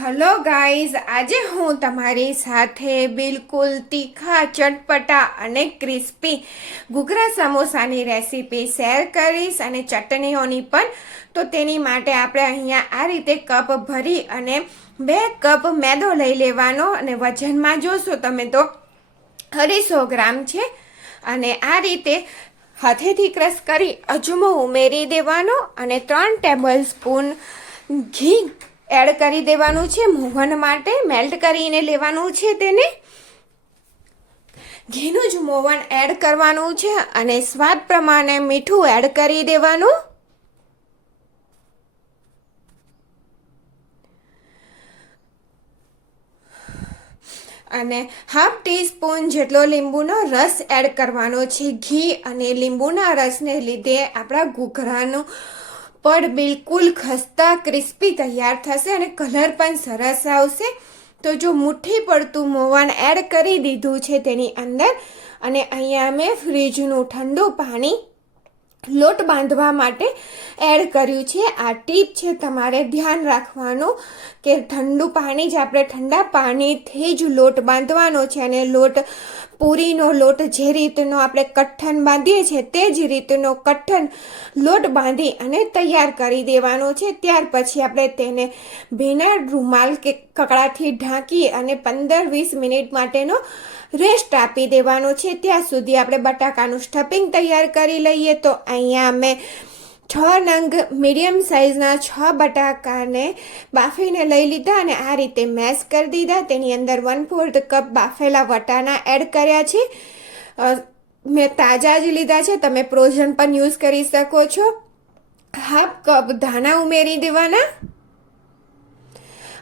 Hello guys, આજે હું તમારી સાથે બિલકુલ તીખા, ચટપટા અને ક્રિસ્પી ઘૂઘરા સમોસાની રેસીપી શેર કરીશ અને ચટણીઓની પણ. તો તેની માટે આપણે અહીંયા આ રીતે કપ ભરી અને 2 કપ મેદો લઈ લેવાનો અને વજનમાં જોશો તમે તો 250 ગ્રામ છે. અને આ રીતે હાથેથી ક્રશ કરી અજમો ઉમેરી દેવાનો અને 3 ટેબલ સ્પૂન ઘી એડ કરી દેવાનું છે. મોહન માટે મેલ્ટ કરીને લેવાનું છે. તેને ઘીનું જ મોવન એડ કરવાનું છે અને સ્વાદ પ્રમાણે મીઠું એડ કરી દેવાનું. અને હાફ ટીસ્પૂન જેટલો લીંબુનો રસ એડ કરવાનો છે. ઘી અને લીંબુના રસને લીધે આપણા ઘૂઘરાનું પણ બિલકુલ ખસ્તા ક્રિસ્પી તૈયાર થશે અને કલર પણ સરસ આવશે. તો જો મુઠ્ઠી પડતું મોવન એડ કરી દીધું છે તેની અંદર. અને અહીંયા મેં ફ્રીજનું ઠંડુ પાણી લોટ બાંધવા માટે એડ કર્યું છે. આ ટીપ છે, તમારે ધ્યાન રાખવાનું કે ઠંડુ પાણી જ આપણે ઠંડા પાણીથી જ લોટ બાંધવાનો છે. અને લોટ પૂરીનો લોટ જે રીતનો આપણે કઠ્ઠન બાંધીએ છીએ તે જ રીતનો કઠ્ઠન લોટ બાંધી અને તૈયાર કરી દેવાનો છે. ત્યાર પછી આપણે તેને ભીના રૂમાલ કે કકડાથી ઢાંકી અને 15-20 મિનિટ માટેનો રેસ્ટ આપી દેવાનો છે. ત્યાં સુધી આપણે બટાકાનું સ્ટફિંગ તૈયાર કરી લઈએ. તો અહીંયા મેં 6 નંગ મીડિયમ સાઇઝના 6 બટાકાને બાફીને લઈ લીધા અને આ રીતે મેશ કરી દીધા. તેની અંદર 1/4 કપ બાફેલા વટાણા એડ કર્યા છે. મેં તાજા જ લીધા છે, તમે ફ્રોઝન પણ યુઝ કરી શકો છો. હાફ કપ ધાણા ઉમેરી દેવાના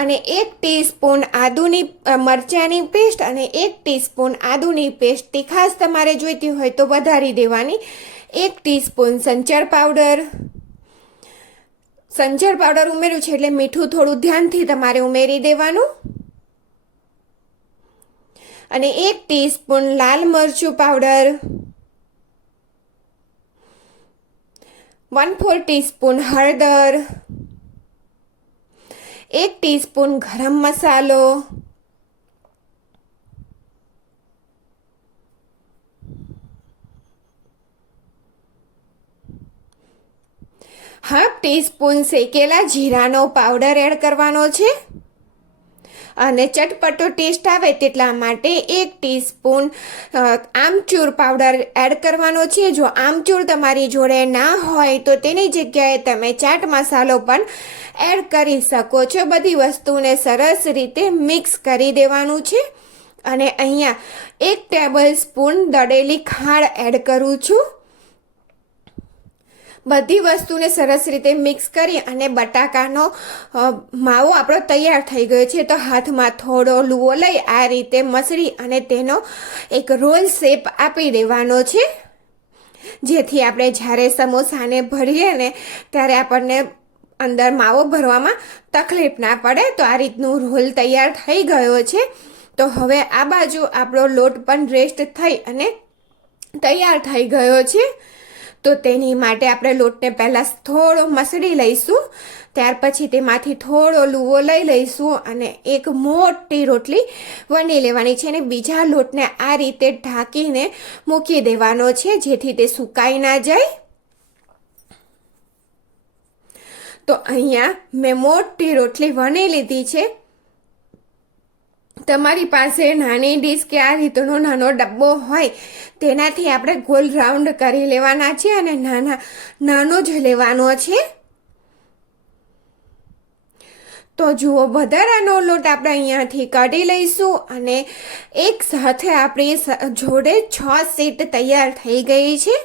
અને 1 ટીસ્પૂન આદુની મરચાંની પેસ્ટ અને 1 ટીસ્પૂન આદુની પેસ્ટ. તીખાશ તમારે જોઈતી હોય તો વધારી દેવાની. 1 ટીસ્પૂન સંચર પાવડર ઉમેર્યું છે એટલે મીઠું થોડું ધ્યાનથી તમારે ઉમેરી દેવાનું. અને 1 ટીસ્પૂન લાલ મરચું પાવડર, 1/4 ટીસ્પૂન હળદર, 1 ટીસ્પૂન ગરમ મસાલો, હાફ ટીસ્પૂન શેકેલા જીરાનો પાવડર એડ કરવાનો છે. અને ચટપટો ટેસ્ટ આવે તેટલા માટે 1 ટીસ્પૂન આમચૂર પાવડર એડ કરવાનો છે. જો આમચૂર તમારી જોડે ના હોય તો તેની જગ્યાએ તમે ચાટ મસાલો પણ એડ કરી શકો છો. બધી વસ્તુને સરસ રીતે મિક્સ કરી દેવાનું છે. અને અહીંયા 1 ટેબલ સ્પૂન દળેલી ખાંડ એડ કરું છું. બધી વસ્તુને સરસ રીતે મિક્સ કરી અને બટાકાનો માવો આપણો તૈયાર થઈ ગયો છે. તો હાથમાં થોડો લુવો લઈ આ રીતે મસળી અને તેનો એક રોલ શેપ આપી દેવાનો છે, જેથી આપણે જ્યારે સમોસાને ભરીએ ને ત્યારે આપણને અંદર માવો ભરવામાં તકલીફ ના પડે. તો આ રીતનું રોલ તૈયાર થઈ ગયો છે. તો હવે આ બાજુ આપણો લોટ પણ રેસ્ટ થઈ અને તૈયાર થઈ ગયો છે. તો તેની માટે આપણે લોટને પહેલાં થોડો મસળી લઈશું. ત્યાર પછી તેમાંથી થોડો લુવો લઈ લઈશું અને એક મોટી રોટલી વણી લેવાની છે. અને બીજા લોટને આ રીતે ઢાંકીને મૂકી દેવાનો છે, જેથી તે સુકાઈ ના જાય. તો અહીંયા મેં મોટી રોટલી વણી લીધી છે. તમારી પાસે નાની ડીશ કે આ રીતનો નાનો ડબ્બો હોય તેનાથી આપણે ગોલ રાઉન્ડ કરી લેવાના છે અને નાનો જ લેવાનો છે. તો જુઓ, વધારાનો લોટ આપણે અહીંયાથી કાઢી લઈશું અને એક સાથે આપણી જોડે 6 શીટ તૈયાર થઈ ગઈ છે.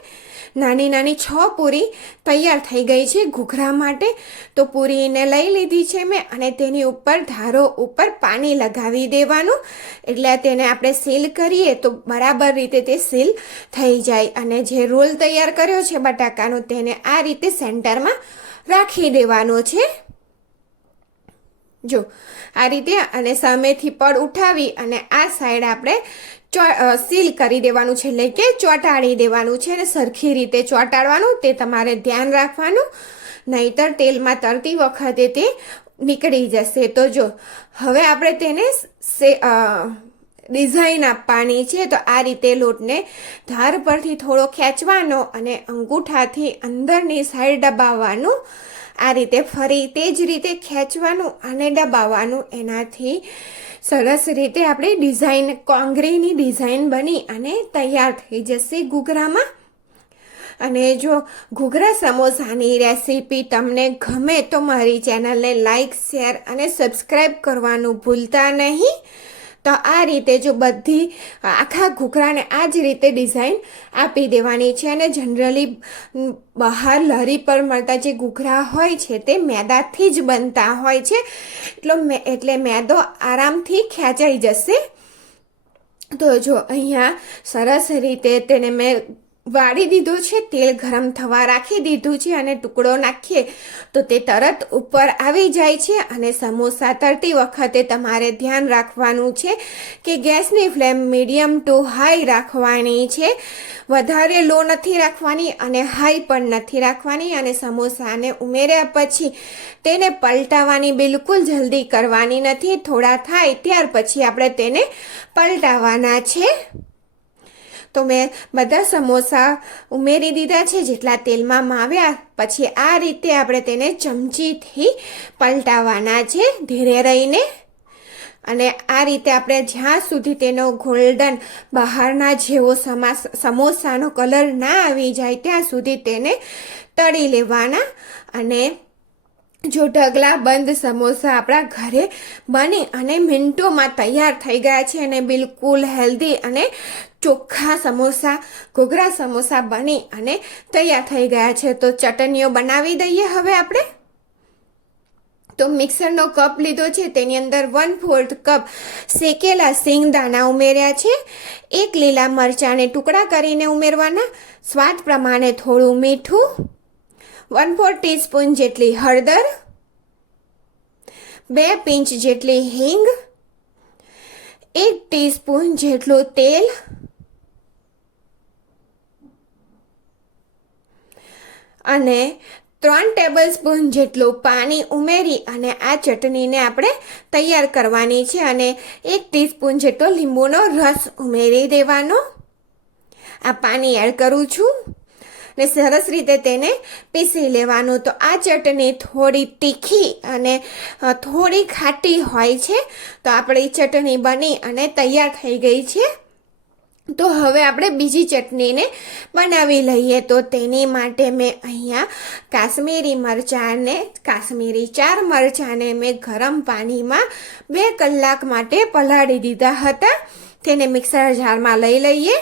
નાની નાની 6 પૂરી તૈયાર થઈ ગઈ છે ઘૂઘરા માટે. તો પૂરીને લઈ લીધી છે મેં અને તેની ઉપર ધારો ઉપર પાણી લગાવી દેવાનું, એટલે તેને આપણે સીલ કરીએ તો બરાબર રીતે તે સીલ થઈ જાય. અને જે રોલ તૈયાર કર્યો છે બટાકાનો તેને આ રીતે સેન્ટરમાં રાખી દેવાનો છે. જો આ રીતે. અને સામેથી પડ ઉઠાવી અને આ સાઈડ આપણે સીલ કરી દેવાનું છે, એટલે કે ચોંટાડી દેવાનું છે. અને સરખી રીતે ચોંટાડવાનું તે તમારે ધ્યાન રાખવાનું, નહીતર તેલમાં તળતી વખતે તે નીકળી જશે. તો જો હવે આપણે તેને ડિઝાઇન આપવાની છે. તો આ રીતે લોટને ધાર પરથી થોડો ખેંચવાનો અને અંગૂઠાથી અંદરની સાઈડ દબાવવાનું. આ રીતે ફરી તે જ રીતે ખેંચવાનું અને દબાવવાનું. એનાથી સરસ રીતે આપણી ડિઝાઇન કોંગરીની ડિઝાઇન બની અને તૈયાર થઈ જશે ઘૂઘરામાં. અને જો ઘૂઘરા સમોસાની રેસીપી તમને ગમે તો મારી ચેનલને લાઈક, શેર અને સબસ્ક્રાઈબ કરવાનું ભૂલતા નહીં. તો આ રીતે જો બધી આખા ઘૂઘરાને આ જ રીતે ડિઝાઇન આપી દેવાની છે. અને જનરલી બહાર લારી પર મળતા જે ઘૂઘરા હોય છે તે મેદાથી જ બનતા હોય છે, એટલે મેદો આરામથી ખેંચાઈ જશે. તો જો અહીંયા સરસ રીતે તેને મેં વાળી દીધો છે, તેલ ગરમ થવા રાખી દીધું છે અને ટુકડો નાખીએ તો તે તરત ઉપર આવી જાય છે. અને સમોસા તળતી વખતે તમારે ધ્યાન રાખવાનું છે કે ગેસની ફ્લેમ મીડિયમ ટુ હાઈ રાખવાની છે. વધારે લો નથી રાખવાની અને હાઈ પણ નથી રાખવાની. અને સમોસાને ઉમેર્યા પછી તેને પલટાવવાની બિલકુલ જલ્દી કરવાની નથી. થોડા થાય ત્યાર પછી આપણે તેને પલટાવવાના છે. તો મેં બધા સમોસા ઉમેરી દીધા છે જેટલા તેલમાં માવ્યા. પછી આ રીતે આપણે તેને ચમચીથી પલટાવવાના છે ધીરે રહીને. અને આ રીતે આપણે જ્યાં સુધી તેનો ગોલ્ડન બહારના જેવો સમોસાનો કલર ના આવી જાય ત્યાં સુધી તેને તળી લેવાના. અને જો ઢગલા બંધ સમોસા આપણા ઘરે બની અને મિનિટોમાં તૈયાર થઈ ગયા છે અને બિલકુલ હેલ્ધી અને ચોખ્ખા સમોસા, ઘૂઘરા સમોસા બની અને તૈયાર થઈ ગયા છે. તો ચટણીઓ બનાવી દઈએ હવે આપણે. તો મિક્સરનો કપ લીધો છે, તેની અંદર 1/4 કપ શેકેલા સિંગદાણા ઉમેર્યા છે. 1 લીલા મરચાંને ટુકડા કરીને ઉમેરવાના. સ્વાદ પ્રમાણે થોડું મીઠું, 1/4 ટીસ્પૂન જેટલી હળદર, 2 પિંચ જેટલી હિંગ, 1 ટીસ્પૂન જેટલું તેલ અને 3 ટેબલસ્પૂન જેટલું પાણી ઉમેરી અને આ ચટણીને આપણે તૈયાર કરવાની છે. અને 1 ટીસ્પૂન જેટલો લીંબુનો રસ ઉમેરી દેવાનો. આ પાણી એડ કરું છું ને સરસ રીતે તેને પીસી લેવાનું. તો આ ચટણી થોડી તીખી અને થોડી ખાટી હોય છે. તો આપણી ચટણી બની અને તૈયાર થઈ ગઈ છે. તો હવે આપણે બીજી ચટણીને બનાવી લઈએ. તો તેની માટે મેં અહીંયા કાશ્મીરી 4 મરચાંને મેં ગરમ પાણીમાં 2 કલાક માટે પલાળી દીધા હતા. તેને મિક્સર જારમાં લઈ લઈએ.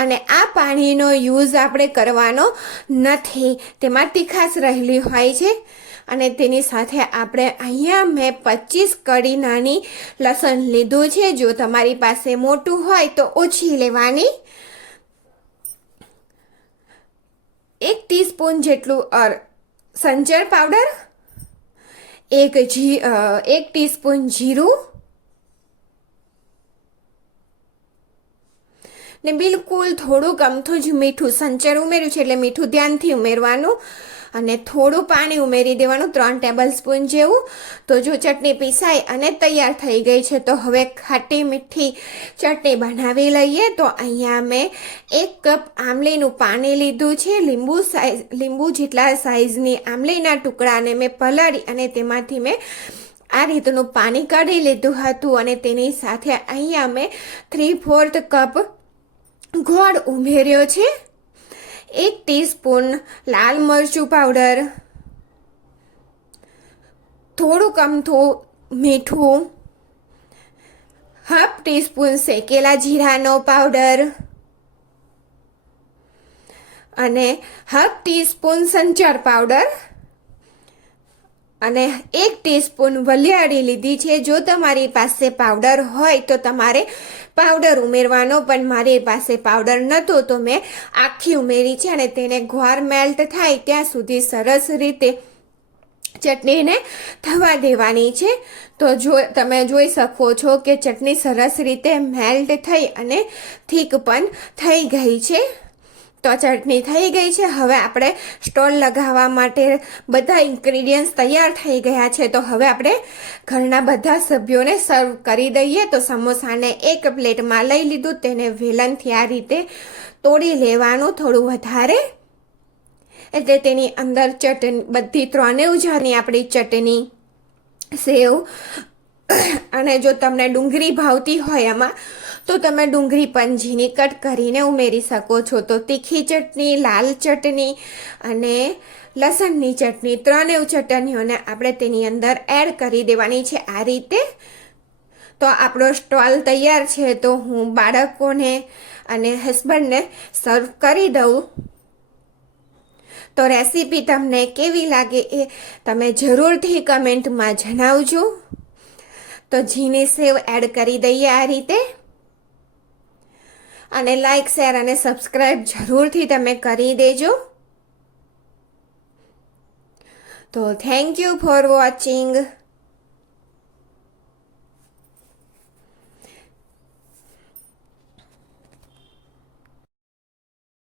અને આ પાણીનો યુઝ આપણે કરવાનો નથી, તેમાં તીખાશ રહેલી હોય છે. અને તેની સાથે આપણે અહીંયા મેં 25 કળી નાની લસણ લીધું છે. જો તમારી પાસે મોટું હોય તો ઓછી લેવાની. 1 ટીસ્પૂન જેટલું સંચર પાવડર, 1 ટીસ્પૂન જીરું ને બિલકુલ થોડુંક અમથું જ મીઠું. સંચર ઉમેર્યું છે એટલે મીઠું ધ્યાનથી ઉમેરવાનું. અને થોડું પાણી ઉમેરી દેવાનું, 3 ટેબલસ્પૂન જેવું. તો જો ચટણી પીસાઈ અને તૈયાર થઈ ગઈ છે. તો હવે ખાટી મીઠી ચટણી બનાવી લઈએ. તો અહીંયા મેં 1 કપ આમલીનું પાણી લીધું છે. લીંબુ જેટલા સાઈઝની આમલીના ટુકડાને મેં પલાળી અને તેમાંથી મેં આ રીતનું પાણી કાઢી લીધું હતું. અને તેની સાથે અહીંયા મેં 3/4 કપ ગોળ ઉમેર્યો છે. 1 ટીસ્પૂન લાલ મરચું પાવડર, થોડુંક અમથું મીઠું, 1/2 ટીસ્પૂન શેકેલા જીરાનો પાવડર અને 1/2 ટીસ્પૂન સંચર પાવડર અને 1 ટીસ્પૂન વલિયાળી લીધી છે. જો તમારી પાસે પાવડર હોય તો તમારે પાવડર ઉમેરવાનો, પણ મારી પાસે પાવડર નહોતો તો મેં આખી ઉમેરી છે. અને તેને ગોળ મેલ્ટ થાય ત્યાં સુધી સરસ રીતે ચટણીને થવા દેવાની છે. તો તમે જોઈ શકો છો કે ચટણી સરસ રીતે મેલ્ટ થઈ અને થીક પણ થઈ ગઈ છે. તો ચટણી થઈ ગઈ છે. હવે આપણે સ્ટોલ લગાવવા માટે બધા ઇન્ગ્રીડિયન્ટ્સ તૈયાર થઈ ગયા છે. તો હવે આપણે ઘરના બધા સભ્યોને સર્વ કરી દઈએ. તો સમોસાને એક પ્લેટમાં લઈ લીધું, તેને વેલણથી આ રીતે તોડી લેવાનું થોડું વધારે, એટલે તેની અંદર ચટણી બધી 3 જાતની આપણી ચટણી, સેવ, અને જો તમને ડુંગળી ભાવતી હોય એમાં તો તમે ડુંગળી પણ ઝીણી કટ કરીને ઉમેરી શકો છો. તો તીખી ચટણી, લાલ ચટણી અને લસણની ચટણી, 3 ચટણીઓને આપણે તેની અંદર એડ કરી દેવાની છે આ રીતે. તો આપણો સ્ટોલ તૈયાર છે. તો હું બાળકોને અને હસબન્ડને સર્વ કરી દઉં. તો રેસીપી તમને કેવી લાગે એ તમે જરૂરથી કમેન્ટમાં જણાવજો. તો ઝીણી સેવ એડ કરી દઈએ આ રીતે, અને લાઈક, શેર અને સબસ્ક્રાઈબ જરૂરથી તમે કરી દેજો. તો થેન્ક યુ ફોર વોચિંગ.